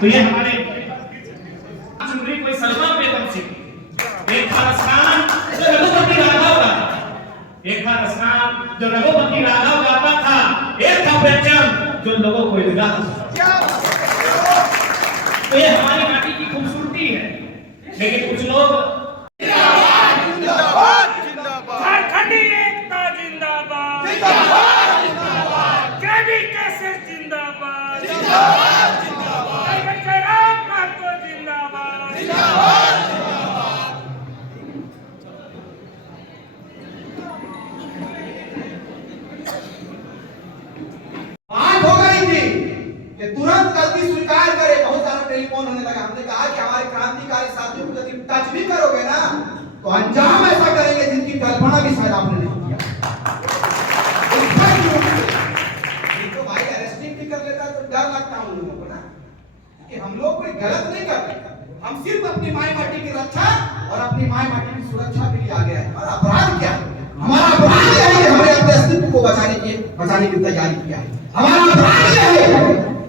तो ये हमारे चुनरी कोई सलमान बेगम से एक था रसनान जो रघुपति राघव का, एक था रसनान जो रघुपति राघव गाता था, एक था प्रेमचंद जो लोगों को इल्गा। तो ये हमारी माटी की खूबसूरती है। लेकिन कुछ लोग झारखंडी एकता जिंदाबाद, केबी कैसे जिंदाबाद, जयराम महतो जिंदाबाद। बात हो गई थी कि तुरंत गलती स्वीकार करे। बहुत सारा टेलीफोन होने लगा। हमने कहा कि हमारे क्रांतिकारी साथियों को यदि टच भी करोगे ना तो अंजाम ऐसा करेंगे जिनकी कल्पना भी शायद आपने नहीं किया। तो भाई अरेस्टिंग भी कर लेता तो डर लगता है उन लोगों को ना कि हम लोग कोई गलत नहीं कर रहे, हम सिर्फ अपनी माई माटी की रक्षा और अपनी माई माटी की सुरक्षा के लिए आ गए हैं। और अपराध क्या है? हमारा अपराध यह है कि हमने अपने अस्तित्व को बचाने की तैयारी किया है। हमारा अपराध यह है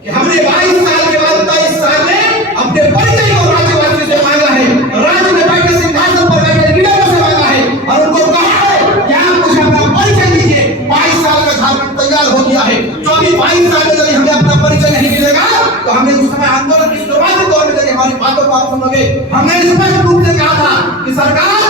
कि हमने 22 साल के बाद 23 साल में अपने परिचय को राज्यवासियों से मांगा है, राज्य में बैठे सिंहासन पर बैठे लीडरों से मांगा है और उनको कहा है कि आप मुझे अपना परिचय दीजिए। 22 साल का झारखंड तैयार हो गया है। 24-22 साल में यदि हमें अपना परिचय नहीं मिलेगा तो हमने उस समय आंदोलन की शुरुआत के दौर में यदि हमारी बातों को आप सुनोगे, हमने स्पष्ट रूप से कहा था कि सरकार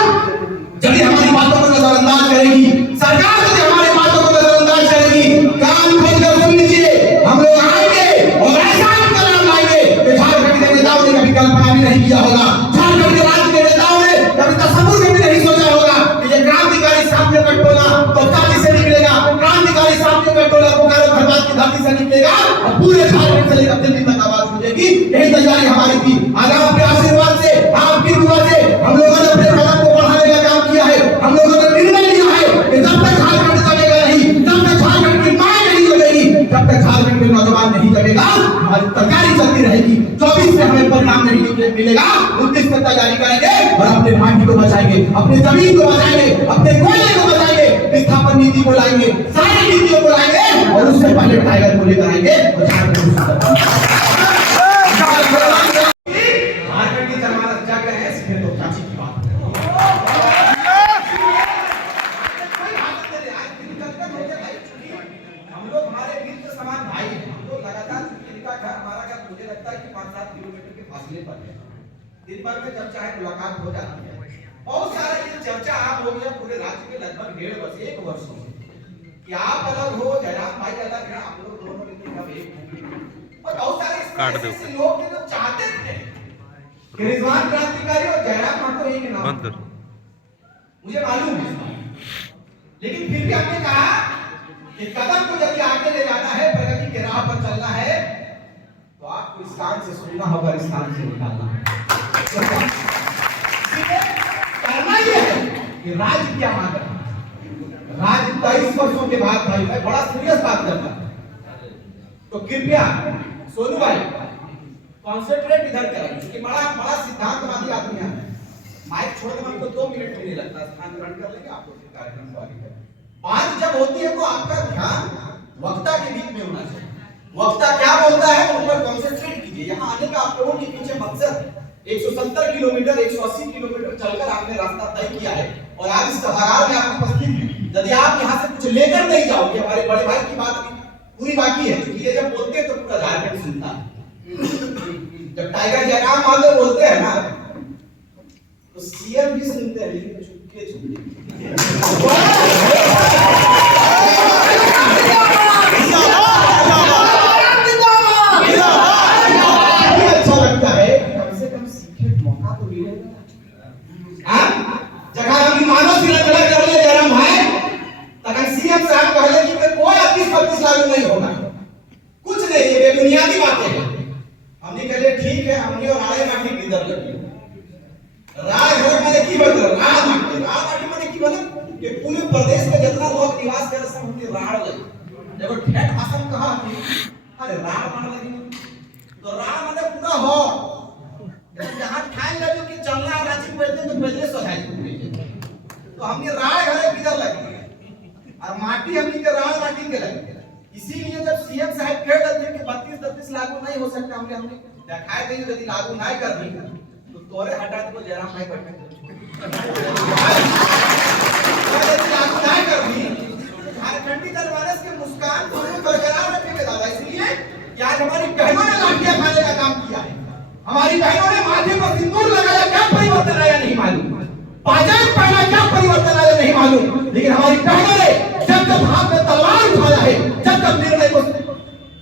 यदि हमारी बातों को नजरअंदाज करेगी, सरकार यदि हमारी बातों को नजरअंदाज करेगी, कान खोलकर सुन लीजिए, हम लोग आएंगे और ऐसा इंकलाब लाएंगे कि झारखंड के नेताओं ने कभी कल्पना भी नहीं किया होगा, झारखंड के राज्य के नेताओं ने कभी तस्वीर में भी नहीं सोचा होगा कि ये क्रांतिकारी साथियों का टोला तोपचाची से निकलेगा, क्रांतिकारी साथियों का टोला बोकारो धनबाद की धरती से निकलेगा और पूरे झारखंड से लेकर दिल्ली तक आवाज गूंजेगी। यही तैयारी हमारी थी। आज आपके आशीर्वाद से, आपकी दुआ से हम लोगों ने अपने कदम को बढ़ाने का काम किया है। हम लोगों ने निर्णय लिया है कि जब तक झारखंड जगेगा नहीं, जब तक झारखंड की मांग नहीं जगेगी, जब तक झारखंड के नौजवान नहीं जगेगा, हमारी तैयारी चलती रहेगी। 24 से हमें परिणाम नहीं मिलेगा, 29 में तैयारी करेंगे और अपने माटी को बचाएंगे, अपने जमीन को बचाएंगे, अपने कोयले को बचाएंगे, विस्थापन नीति को लाएंगे, सारी नीतियों को लाएंगे और उससे पहले टाइगर को लेकर आएंगे। झारखंड की जमानत जग रहे हैं, फिर तो चाची की बात हम लोग हमारे मित्र समान भाई हैं। हम लोग लगातार इनका घर हमारा घर मुझे लगता है कि 5-7 किलोमीटर के फासले पर है। दिन भर में जब चाहे मुलाकात हो जाती है। बहुत सारा ये चर्चा आम हो गया पूरे राज्य में लगभग 1.5 वर्ष 1 वर्ष से कि आप अलग हो, जयराम भाई अलग है, आप लोग दोनों लेकिन अब एक हो। और बहुत सारे ऐसे लोग थे जो चाहते थे कि रिजवान क्रांतिकारी और जयराम महतो एक नाम बंद कर। मुझे मालूम है, लेकिन फिर भी हमने कहा कि कदम को यदि आगे ले जाना है, प्रगति के राह पर चलना है, तो आपको इस कान से सुनना होगा, इस कान से निकालना है। करना यह है कि राज्य क्या मांग रहा है। राज्य 23 वर्षों के बाद भाई मैं बड़ा सीरियस बात करता हूं, तो कृपया सोनू भाई कॉन्सेंट्रेट इधर करें, क्योंकि बड़ा सिद्धांतवादी आदमी है। माइक छोड़ के हमको 2 मिनट भी नहीं लगता, स्थान ग्रहण कर लेंगे आप लोग कार्यक्रम को आगे करें। बात जब होती है तो आपका ध्यान वक्ता के बीच में होना चाहिए। वक्ता क्या बोलता है उन पर कॉन्सेंट्रेट कीजिए। यहाँ आने का आप लोगों के पीछे मकसद 170 किलोमीटर 180 किलोमीटर चलकर आपने रास्ता तय किया है और आज इस सभागार में आप उपस्थित हैं। यदि आप यहाँ से कुछ लेकर नहीं जाओगे, हमारे बड़े भाई की बात पूरी बाकी है, क्योंकि ये जब बोलते हैं तो पूरा झारखंड सुनता है। जब टाइगर जयराम माधव बोलते हैं ना तो सीएम भी सुनते हैं, लेकिन चुपके चुपके। अच्छा लगता है कम से कम सीखे मौका तो मिलेगा। जगह हम मानव सिरा खड़ा कर ले जयराम भाई, तक सीएम साहब कहले कि कोई 31-32 लागू नहीं होगा, कुछ नहीं, ये बेबुनियादी बातें हैं। हमने कहले ठीक है, हमने और आड़े माटी इधर लगी राज घर में की बदल राज माटी में की बदल कि पूरे प्रदेश में जितना लोग निवास कर सब हमने राड़ लगी। देखो ठेठ भाषा में कहा कि अरे राड़ मार लगी, तो राड़ माने पूरा हो जहां ठान लगे कि चलना रांची बैठते तो पहले सजाई, तो हमने राड़ घरे किधर लगी और माटी हमने के राड़ माटी के लगी। इसीलिए जब सीएम साहब कह रहे थे कि 32-33 लागू नहीं हो सकता, हमने देखाए गई यदि लागू ना कर दी तो तोरे हटा दे जयराम भाई बैठे लागू ना कर दी झारखंडी जनमानस के मुस्कान को बरकरार रखेंगे दादा, इसलिए कि आज हमारी बहनों ने लाठियां खाने का काम किया है, हमारी बहनों ने माथे पर सिंदूर लगाया, क्या परिवर्तन आया नहीं मालूम, पाजामा पहना क्या परिवर्तन आया नहीं मालूम, लेकिन हमारी बहनों ने जब जब हाथ में तलवार उठाया है, जब जब निर्णय को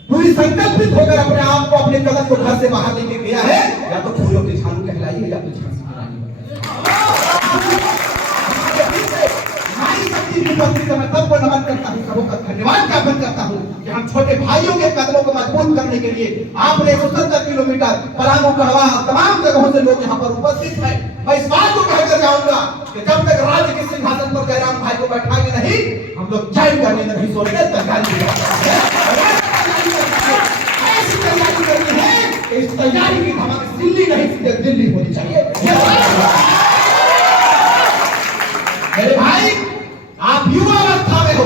पूरी संकल्पित होकर अपने आप को अपने कदम को घर से बाहर लेके गया है, या तो फूलों की झाड़ू कहलाई है या तो झांसी की रानी मैं सबको नमन करता हूँ, सबों का धन्यवाद ज्ञापन करता हूँ कि हम छोटे भाइयों के कदमों को मजबूत करने के लिए आपने 170 किलोमीटर पलामू गढ़वा तमाम जगहों से लोग यहाँ पर उपस्थित हैं। मैं इस बात को कहकर जाऊंगा कि जब तक राज्य के सिंहासन पर जयराम भाई को बैठाएंगे नहीं, हम लोग चैन करने नहीं सोचेंगे, तैयारी करनी है। इस तैयारी की धमक दिल्ली नहीं सीधे दिल्ली होनी चाहिए। मेरे भाई आप युवा अवस्था में हो,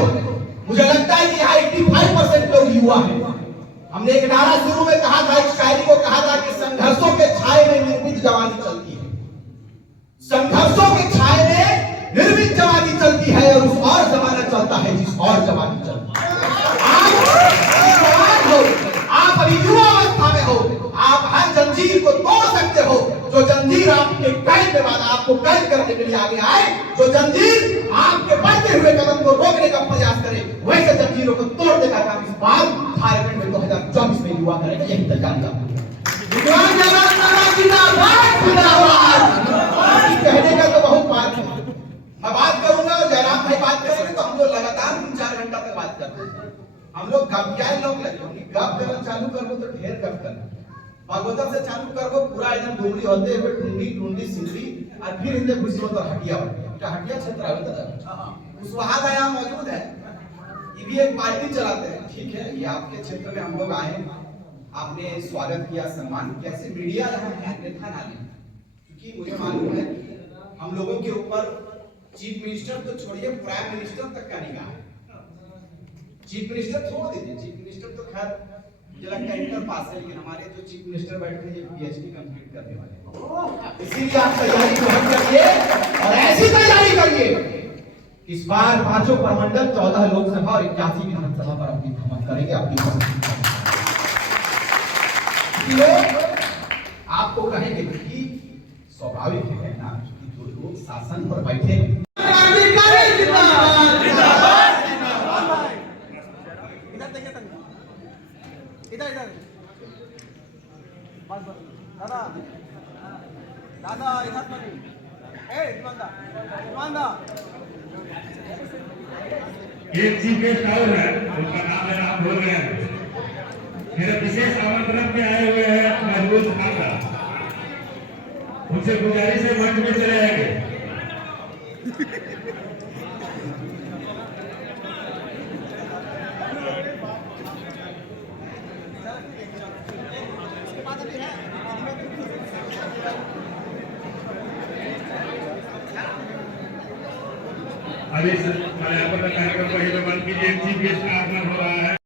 मुझे लगता है कि यहाँ 85% लोग युवा हैं। हमने एक नारा शुरू में कहा था, एक शायरी को कहा था कि संघर्षों के छाए में निर्मित जवानी चलती है, संघर्षों के छाए में निर्मित जवानी चलती है और उस और जमाना चलता है जिस और जवानी चलती है। आप अभी युवा अवस्था में हो, आप हर जंजीर को तोड़ सकते हो, जो जंजीर आपके कैद में बाधा आपको कैद करने के लिए आगे आए, जो जंजीर आपके बढ़ते हुए कदम को रोकने का प्रयास करे, वैसे जंजीरों को तोड़ने का काम इस बार झारखंड में 2024 में युवा करेंगे, यही तैयारी का कहने का तो बहुत बात है। मैं बात करूंगा और जयराम भाई बात करेंगे तो हम लोग लगातार 3-4 घंटा तक बात करते हैं। हम लोग गपियाए लोग लगे, गप करना चालू करबो तो ढेर गप करना, भागवत से चालू करबो पूरा एकदम डूंगरी होते हुए टुंडी टुंडी सिंदरी और फिर इनके घुसियो तो हटिया हटिया क्षेत्र है उस वहां गया मौजूद है। ये भी एक पार्टी चलाते हैं, ठीक है, ये आपके क्षेत्र में हम लोग आए, आपने स्वागत किया, सम्मान किया, ऐसे मीडिया यहाँ अन्यथा ना लें, क्योंकि मुझे मालूम है कि हम लोगों के ऊपर चीफ मिनिस्टर तो छोड़िए प्राइम मिनिस्टर तक का निगाह है। चीफ मिनिस्टर छोड़ दीजिए, चीफ मिनिस्टर तो खैर मुझे लगता है इंटर पास है, लेकिन हमारे जो चीफ मिनिस्टर बैठे हैं ये पीएचडी कंप्लीट करने वाले हैं, इसीलिए आप तैयारी करिए और ऐसी तैयारी करिए इस बार 5 प्रमंडल 14 लोकसभा और 81 विधानसभा पर अपनी भ्रमण करेंगे। अपनी आपको कहेंगे कि स्वाभाविक है कहना कि जो लोग शासन पर बैठे दादा इधर एक चीफ गेस्ट और है, उसका नाम है आप बोल रहे हैं, मेरे विशेष आमंत्रण पे आए हुए हैं महबूब खान का, उनसे गुजारिश है मंच में चले आएंगे। अभी माल्यार्पण कार्यक्रम को बंद कीजिए, चीफ गेस्ट का आगमन हो रहा है।